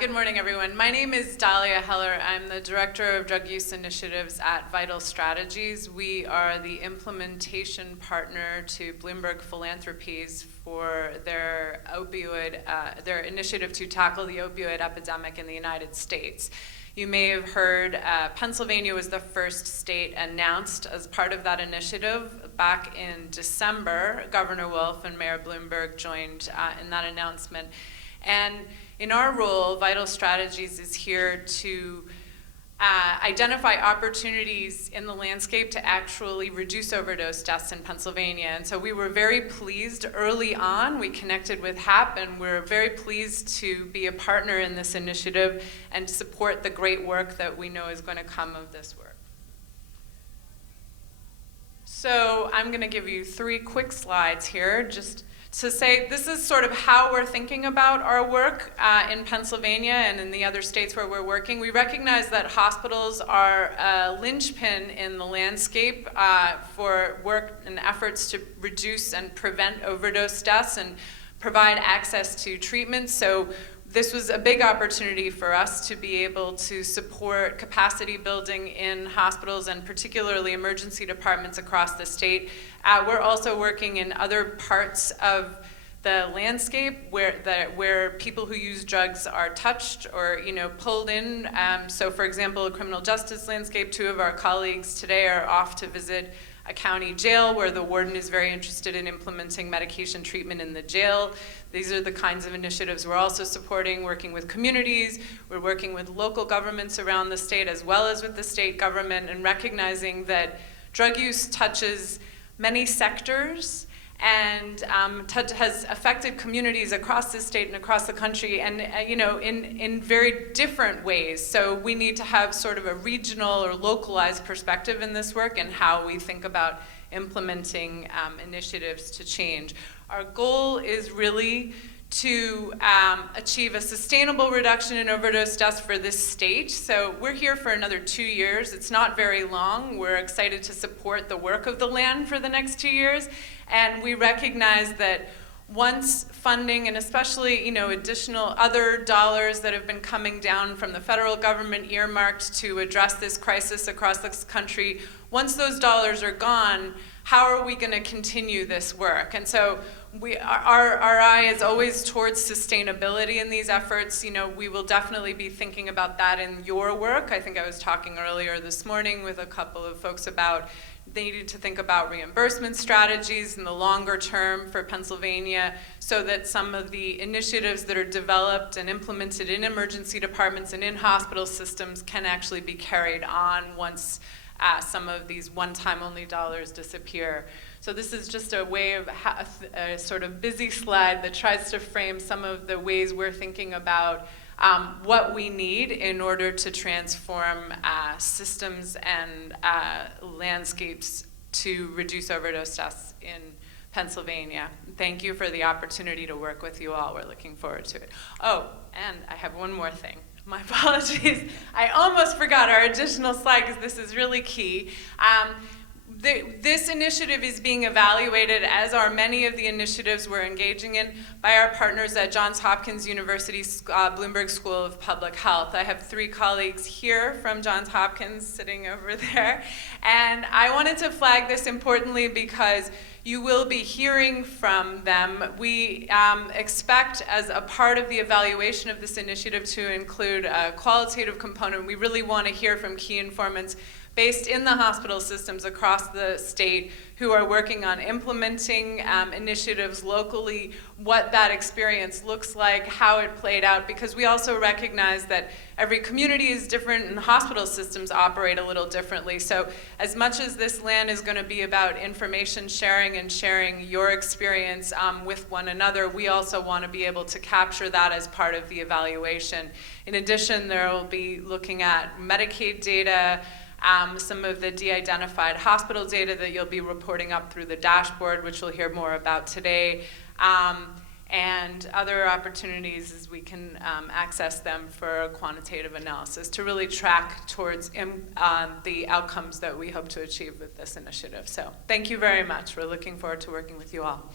Good morning, everyone. My name is Daliah. I'm the Director of Drug Use Initiatives at Vital Strategies. We are the implementation partner to Bloomberg Philanthropies for their their initiative to tackle the opioid epidemic in the United States. You may have heard Pennsylvania was the first state announced as part of that initiative. Back in December, Governor Wolf and Mayor Bloomberg joined in that announcement. And in our role, Vital Strategies is here to identify opportunities in the landscape to actually reduce overdose deaths in Pennsylvania. And so we were very pleased early on. We connected with HAP, and we're very pleased to be a partner in this initiative and support the great work that we know is going to come of this work. So I'm going to give you 3 quick slides here, just to say this is sort of how we're thinking about our work in Pennsylvania and in the other states where we're working. We recognize that hospitals are a linchpin in the landscape for work and efforts to reduce and prevent overdose deaths and provide access to treatment. So this was a big opportunity for us to be able to support capacity building in hospitals and particularly emergency departments across the state. We're also working in other parts of the landscape where people who use drugs are touched or pulled in. So for example, a criminal justice landscape, 2 of our colleagues today are off to visit a county jail where the warden is very interested in implementing medication treatment in the jail. These are the kinds of initiatives we're also supporting, working with communities. We're working with local governments around the state as well as with the state government, and recognizing that drug use touches many sectors and has affected communities across the state and across the country, and in very different ways. So we need to have sort of a regional or localized perspective in this work and how we think about implementing initiatives to change. Our goal is really to achieve a sustainable reduction in overdose deaths for this state. So we're here for another 2 years. It's not very long. We're excited to support the work of the LAN for the next 2 years. And we recognize that once funding, and especially additional other dollars that have been coming down from the federal government earmarked to address this crisis across this country, once those dollars are gone, how are we going to continue this work? And so our eye is always towards sustainability in these efforts. We will definitely be thinking about that in your work. I think I was talking earlier this morning with a couple of folks about they needed to think about reimbursement strategies in the longer term for Pennsylvania so that some of the initiatives that are developed and implemented in emergency departments and in hospital systems can actually be carried on once some of these one-time only dollars disappear. So this is just a way of a sort of busy slide that tries to frame some of the ways we're thinking about what we need in order to transform systems and landscapes to reduce overdose deaths in Pennsylvania. Thank you for the opportunity to work with you all. We're looking forward to it. Oh, and I have one more thing. My apologies. I almost forgot our additional slide because this is really key. This initiative is being evaluated, as are many of the initiatives we're engaging in, by our partners at Johns Hopkins University's Bloomberg School of Public Health. I have 3 colleagues here from Johns Hopkins sitting over there. And I wanted to flag this importantly because you will be hearing from them. We expect, as a part of the evaluation of this initiative, to include a qualitative component. We really want to hear from key informants based in the hospital systems across the state who are working on implementing initiatives locally, what that experience looks like, how it played out, because we also recognize that every community is different and hospital systems operate a little differently. So as much as this LAN is going to be about information sharing and sharing your experience with one another, we also want to be able to capture that as part of the evaluation. In addition, there will be looking at Medicaid data, some of the de-identified hospital data that you'll be reporting up through the dashboard, which we'll hear more about today, and other opportunities as we can access them for quantitative analysis to really track towards the outcomes that we hope to achieve with this initiative. So thank you very much. We're looking forward to working with you all.